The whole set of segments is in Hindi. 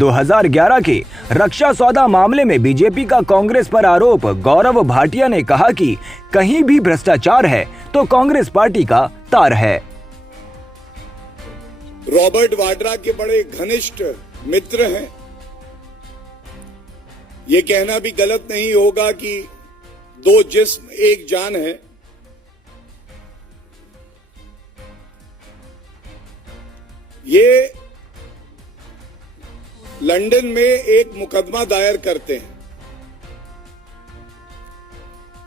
2011 के रक्षा सौदा मामले में बीजेपी का कांग्रेस पर आरोप। गौरव भाटिया ने कहा कि कहीं भी भ्रष्टाचार है तो कांग्रेस पार्टी का तार है। रॉबर्ट वाड्रा के बड़े घनिष्ठ मित्र हैं। ये कहना भी गलत नहीं होगा कि दो जिस्म एक जान है। ये लंदन में एक मुकदमा दायर करते हैं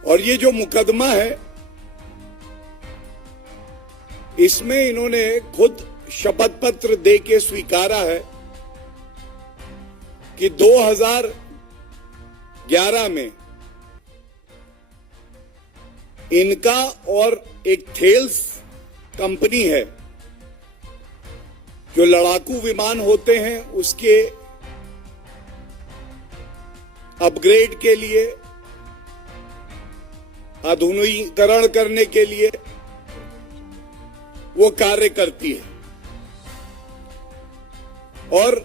और ये जो मुकदमा है इसमें इन्होंने खुद शपथ पत्र दे के स्वीकारा है कि 2011 में इनका और एक थेल्स कंपनी है जो लड़ाकू विमान होते हैं उसके अपग्रेड के लिए, आधुनिकीकरण करने के लिए वो कार्य करती है। और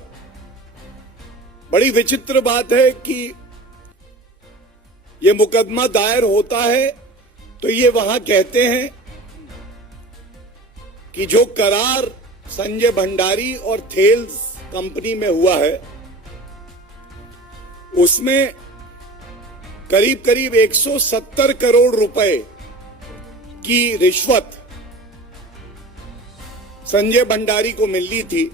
बड़ी विचित्र बात है कि ये मुकदमा दायर होता है तो ये वहां कहते हैं कि जो करार संजय भंडारी और थेल्स कंपनी में हुआ है उसमें करीब करीब 170 करोड़ रुपए की रिश्वत संजय भंडारी को मिलनी थी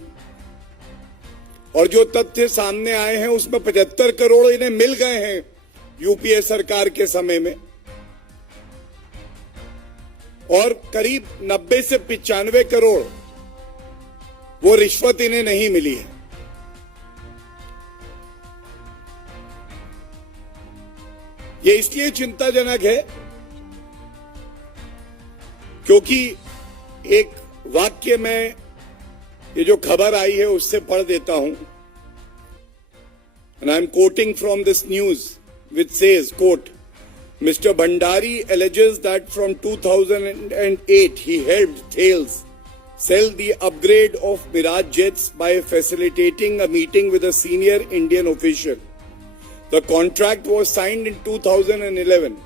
और जो तथ्य सामने आए हैं उसमें 75 करोड़ इन्हें मिल गए हैं यूपीए सरकार के समय में और करीब 90 से 95 करोड़ वो रिश्वत इन्हें नहीं मिली है। ये इसलिए चिंताजनक है क्योंकि एक वाक्य में ये जो खबर आई है उससे पढ़ देता हूं and I am quoting from this news which says, quote, Mr. Bhandari alleges that from 2008 he helped Thales sell the upgrade of Mirage jets by facilitating a meeting with a senior Indian official. The contract was signed in 2011.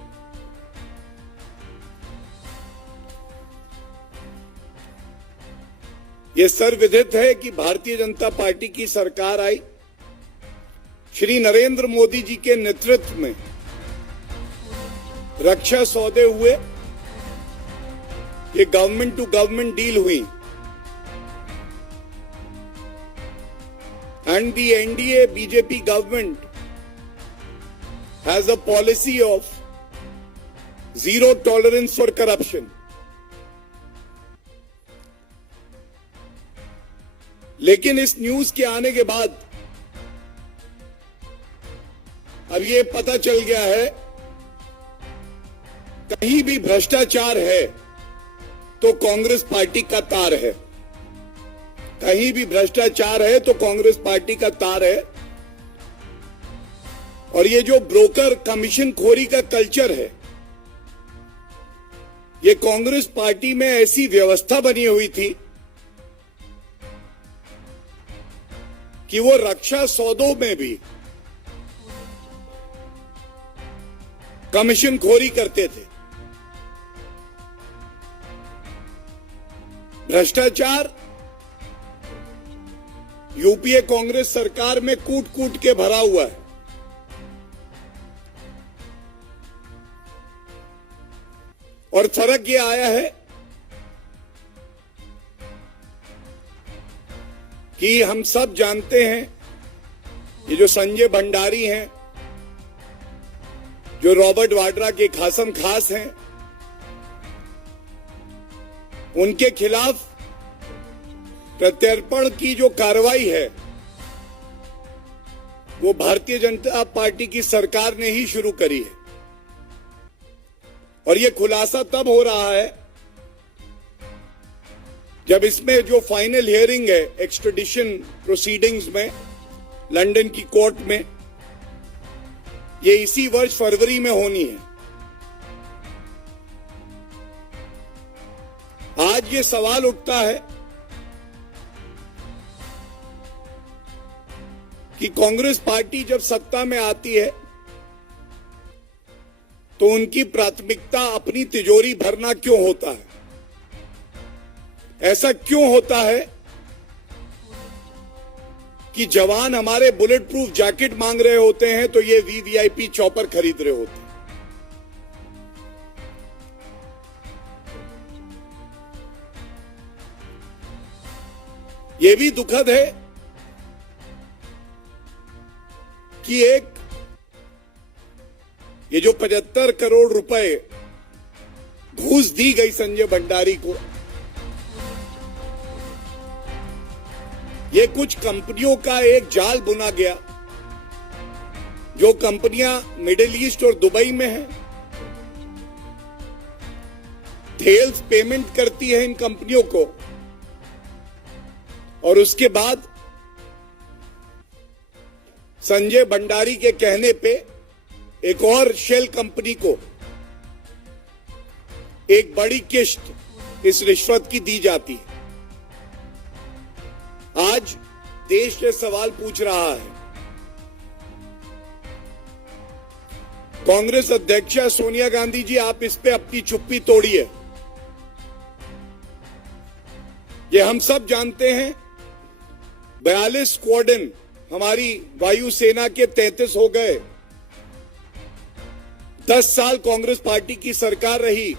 ये सर्वविदित है कि भारतीय जनता पार्टी की सरकार आई, श्री नरेंद्र मोदी जी के नेतृत्व में रक्षा सौदे हुए, ये गवर्नमेंट टू गवर्नमेंट डील हुई and the NDA BJP government has a policy of zero tolerance for corruption. लेकिन इस न्यूज के आने के बाद अब ये पता चल गया है कहीं भी भ्रष्टाचार है तो कांग्रेस पार्टी का तार है। कहीं भी भ्रष्टाचार है तो कांग्रेस पार्टी का तार है। और ये जो ब्रोकर कमीशन खोरी का कल्चर है, ये कांग्रेस पार्टी में ऐसी व्यवस्था बनी हुई थी कि वो रक्षा सौदों में भी कमीशन खोरी करते थे। भ्रष्टाचार यूपीए कांग्रेस सरकार में कूट कूट के भरा हुआ है। और फर्क ये आया है कि हम सब जानते हैं ये जो संजय भंडारी हैं, जो रॉबर्ट वाड्रा के खासम खास हैं, उनके खिलाफ प्रत्यर्पण की जो कार्रवाई है वो भारतीय जनता पार्टी की सरकार ने ही शुरू करी है। और ये खुलासा तब हो रहा है जब इसमें जो फाइनल हियरिंग है एक्सट्रेडिशन प्रोसीडिंग्स में लंदन की कोर्ट में, ये इसी वर्ष फरवरी में होनी है। आज ये सवाल उठता है कि कांग्रेस पार्टी जब सत्ता में आती है तो उनकी प्राथमिकता अपनी तिजोरी भरना क्यों होता है? ऐसा क्यों होता है कि जवान हमारे बुलेट प्रूफ जैकेट मांग रहे होते हैं तो ये वीवीआईपी चॉपर खरीद रहे होते हैं? ये भी दुखद है कि ये जो 75 करोड़ रुपए घूस दी गई संजय भंडारी को, ये कुछ कंपनियों का एक जाल बुना गया, जो कंपनियां मिडिल ईस्ट और दुबई में हैं। थेल्स पेमेंट करती है इन कंपनियों को और उसके बाद संजय भंडारी के कहने पे एक और शेल कंपनी को एक बड़ी किस्त इस रिश्वत की दी जाती है। आज देश ये सवाल पूछ रहा है, कांग्रेस अध्यक्षा सोनिया गांधी जी, आप इस पे अपनी चुप्पी तोड़िए। ये हम सब जानते हैं, 42 स्क्वाड्रन हमारी वायुसेना के 33 हो गए। 10 साल कांग्रेस पार्टी की सरकार रही,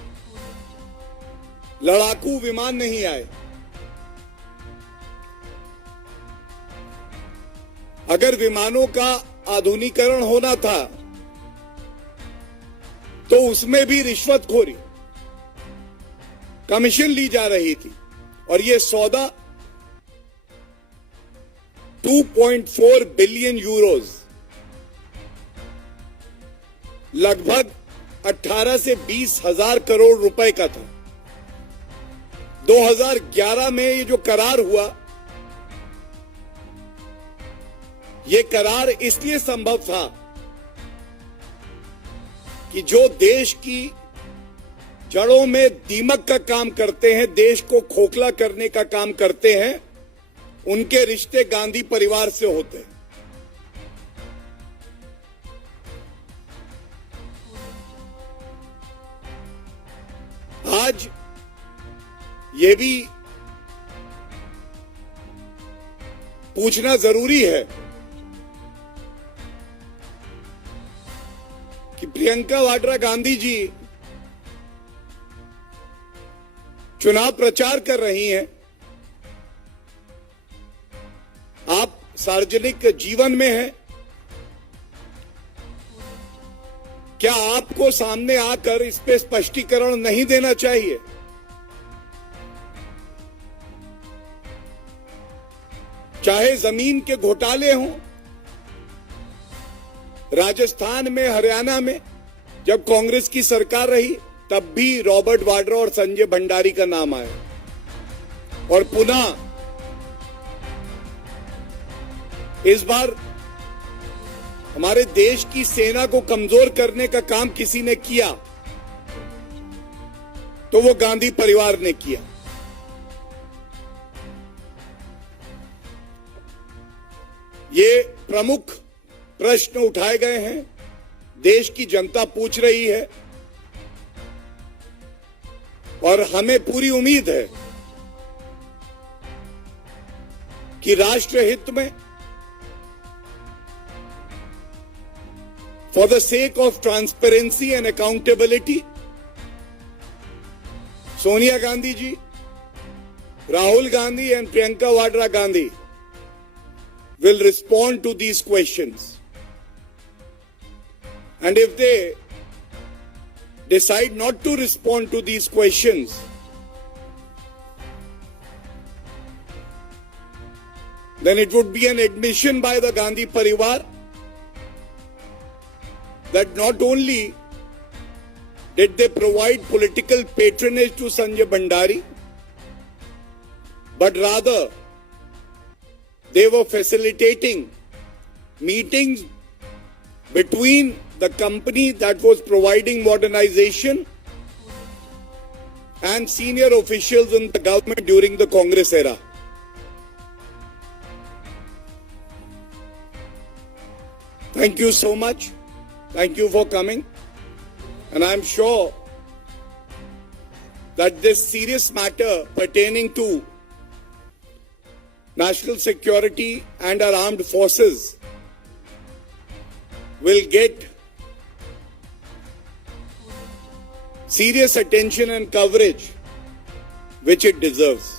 लड़ाकू विमान नहीं आए। अगर विमानों का आधुनिकीकरण होना था तो उसमें भी रिश्वतखोरी, कमीशन ली जा रही थी और ये सौदा 2.4 बिलियन यूरोज, लगभग 18 से 20 हजार करोड़ रुपए का था। 2011 में ये जो करार हुआ, ये करार इसलिए संभव था कि जो देश की जड़ों में दीमक का काम करते हैं, देश को खोखला करने का काम करते हैं, उनके रिश्ते गांधी परिवार से होते हैं। आज ये भी पूछना जरूरी है कि प्रियंका वाड्रा गांधी जी चुनाव प्रचार कर रही हैं, आप सार्वजनिक जीवन में हैं, क्या आपको सामने आकर इस पे स्पष्टीकरण नहीं देना चाहिए? चाहे जमीन के घोटाले हों, राजस्थान में, हरियाणा में जब कांग्रेस की सरकार रही तब भी रॉबर्ट वाड्रा और संजय भंडारी का नाम आया, और पुनः इस बार हमारे देश की सेना को कमजोर करने का काम किसी ने किया तो वो गांधी परिवार ने किया। ये प्रमुख प्रश्न उठाए गए हैं, देश की जनता पूछ रही है और हमें पूरी उम्मीद है कि राष्ट्र हित में, for the sake of transparency and accountability, Sonia Gandhi ji, Rahul Gandhi and Priyanka Vadra Gandhi will respond to these questions. And if they decide not to respond to these questions, then it would be an admission by the Gandhi Parivar that not only did they provide political patronage to Sanjay Bhandari, but rather they were facilitating meetings between the company that was providing modernization and senior officials in the government during the Congress era. Thank you so much. Thank you for coming. And I'm sure that this serious matter pertaining to national security and our armed forces will get serious attention and coverage which it deserves.